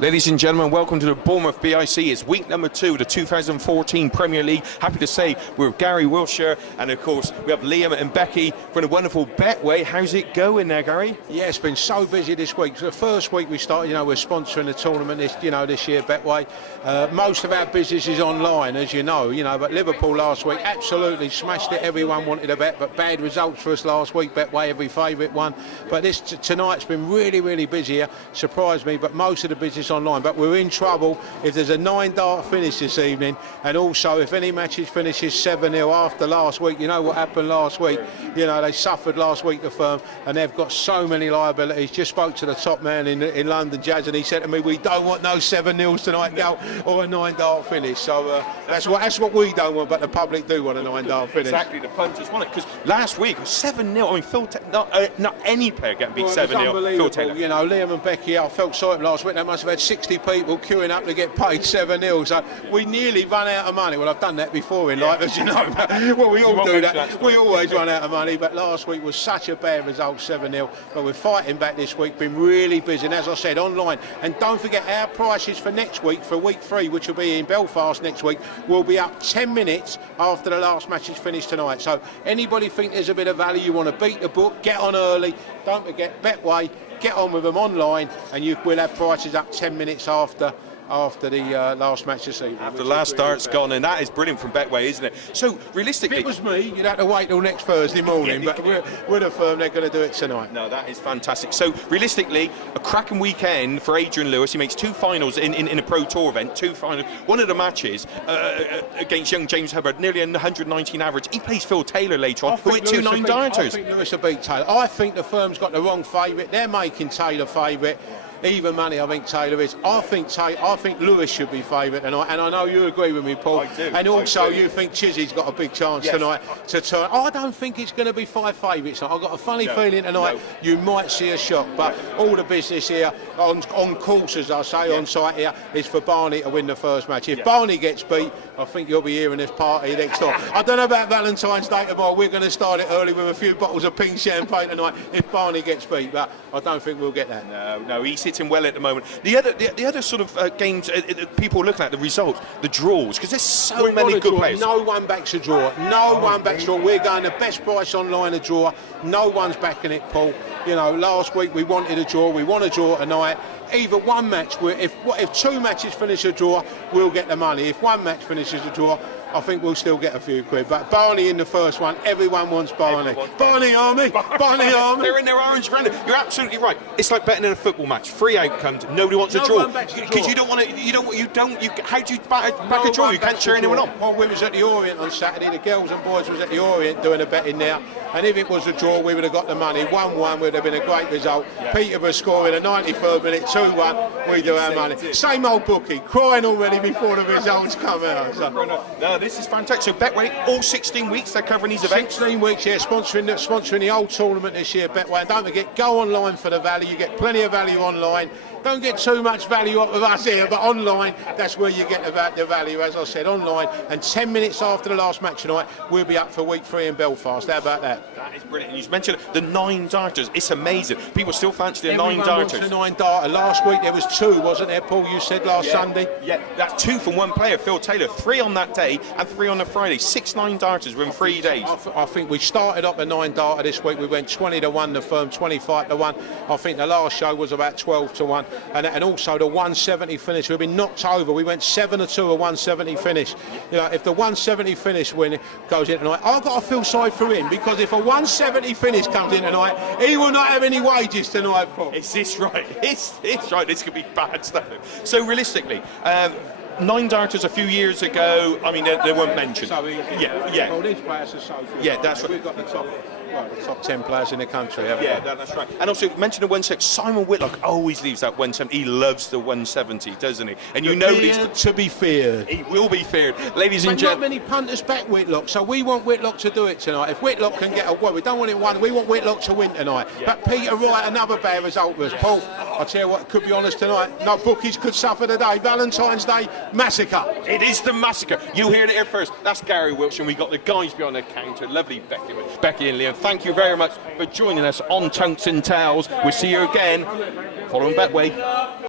Ladies and gentlemen, welcome to the Bournemouth BIC. It's week number 2 of the 2014 Premier League. Happy to say we're with Gary Whiltshire, and of course we have Liam and Becky from the wonderful Betway. How's it going there, Gary? Yeah, it's been so busy this week. For the first week we started, we're sponsoring the tournament this year, Betway. Most of our business is online, as you know, but Liverpool last week absolutely smashed it. Everyone wanted a bet, but bad results for us last week. Betway, every favourite one. But tonight's been really, really busy here. Surprised me, but most of the business online. But we're in trouble if there's a 9-dart finish this evening, and also if any matches finishes 7-0 after last week. You know what happened last week? They suffered last week, the firm, and they've got so many liabilities. Just spoke to the top man in London, Jazz, and he said to me, we don't want no 7-0s tonight, Gal, or a 9-dart finish. So that's what we don't want, but the public do want a 9-dart finish. Exactly, the punters want it, because last week 7-0. I mean, not any player getting beat 7-0. Phil Taylor. Liam and Becky, I felt sorry for last week. They must have had 60 people queuing up to get paid 7-0. So we nearly run out of money. Well, I've done that before in life, as you know. Well, we all do that. We always run out of money. But last week was such a bad result, 7-0. But we're fighting back this week. Been really busy. And as I said, online. And don't forget, our prices for next week, for week 3, which will be in Belfast next week, will be up 10 minutes after the last match is finished tonight. So anybody think there's a bit of value, you want to beat the book, get on early. Don't forget, Betway. Get on with them online, and we'll have prices up 10 minutes after the last match this evening. After the last start's gone, and that is brilliant from Betway, isn't it? So realistically, if it was me, you'd have to wait till next Thursday morning. But we're the firm, they're going to do it tonight. No, that is fantastic. So realistically, a cracking weekend for Adrian Lewis. He makes 2 finals in a Pro Tour event. 2 finals. One of the matches against young James Hubbard, nearly 119 average. He plays Phil Taylor later on, who hit 2 9-darters. I think Lewis will beat Taylor. I think the firm's got the wrong favourite. They're making Taylor favourite. Even money, I think Taylor is. I think Lewis should be favourite tonight, and I know you agree with me, Paul. I do. And also, you think Chizzy's got a big chance tonight to turn. I don't think it's going to be 5 favourites. I've got a funny feeling tonight you might see a shock. But all the business here on course, as I say, on site here, is for Barney to win the first match. If Barney gets beat, I think you'll be hearing this party next door. I don't know about Valentine's Day tomorrow. We're going to start it early with a few bottles of pink champagne tonight if Barney gets beat, but I don't think we'll get that. No, he's sitting well at the moment. The other sort of games people are looking at, the results, the draws, because there's so many good players. No one backs a draw. No one backs a draw. We're going the best price online a draw. No one's backing it, Paul. Last week we wanted a draw. We want a draw tonight. Either one match, if 2 matches finish a draw, we'll get the money. If 1 match finishes a draw, I think we'll still get a few quid. But Barney in the first one, everyone wants Barney. Barney Army, Barney Army. They're in their orange granite. You're absolutely right. It's like betting in a football match. 3 outcomes. Nobody wants a draw because you don't want to. How do you back a draw? You can't cheer anyone on. Well, we was at the Orient on Saturday. The girls and boys was at the Orient doing a betting there, and if it was a draw, we would have got the money. 1-1 would have been a great result. Peterborough scoring a 93rd minute, 2-1. We do our money. Same old bookie, crying already before the results come out. So. No, this is fantastic. So Betway, all 16 weeks they're covering these events. 16 weeks, yeah, sponsoring the old tournament this year, Betway. And don't forget, go online for the value. You get plenty of value online. Don't get too much value up with us here, but online, that's where you get the value, as I said, online. And 10 minutes after the last match tonight, we'll be up for week 3 in Belfast. How about that? That is brilliant. You mentioned the 9-darters. It's amazing. People still fancy the 9-darters. The 9-darter. Last week there was 2, wasn't there, Paul? You said last Sunday. Yeah, that's 2 from one player, Phil Taylor. 3 on that day and 3 on the Friday. 6 9-darters within 3 days. I think we started up the 9-darter this week. We went 20-1 the firm, 25-1. I think the last show was about 12-1. And also the 170 finish. We've been knocked over. We went 7-2 a 170 finish. If the 170 finish win goes in tonight, I've got to feel sorry for him, because if a 170 finish comes in tonight, he will not have any wages tonight, Paul. Is this right? It's right. This could be bad stuff. So realistically, 9-darters a few years ago, I mean, they weren't mentioned. Yeah. Well, these players are so good. Yeah, that's right. We've got the top 10 players in the country, haven't we? Yeah, that's right. And also, mention the 170. Simon Whitlock always leaves that 170. He loves the 170, doesn't he? And to be feared. He will be feared. Ladies and gentlemen. Not many punters back Whitlock, so we want Whitlock to do it tonight. If Whitlock can get a well, we don't want it won. We want Whitlock to win tonight. Yeah. But Peter Wright, another bad result was. Paul, I'll tell you what, could be honest tonight. No bookies could suffer today. Valentine's Day massacre. It is the massacre. You heard it here first. That's Gary Whiltshire. We got the guys behind the counter. Lovely Becky and Liam. Thank you very much for joining us on Tunks and Towels. We'll see you again following Betway.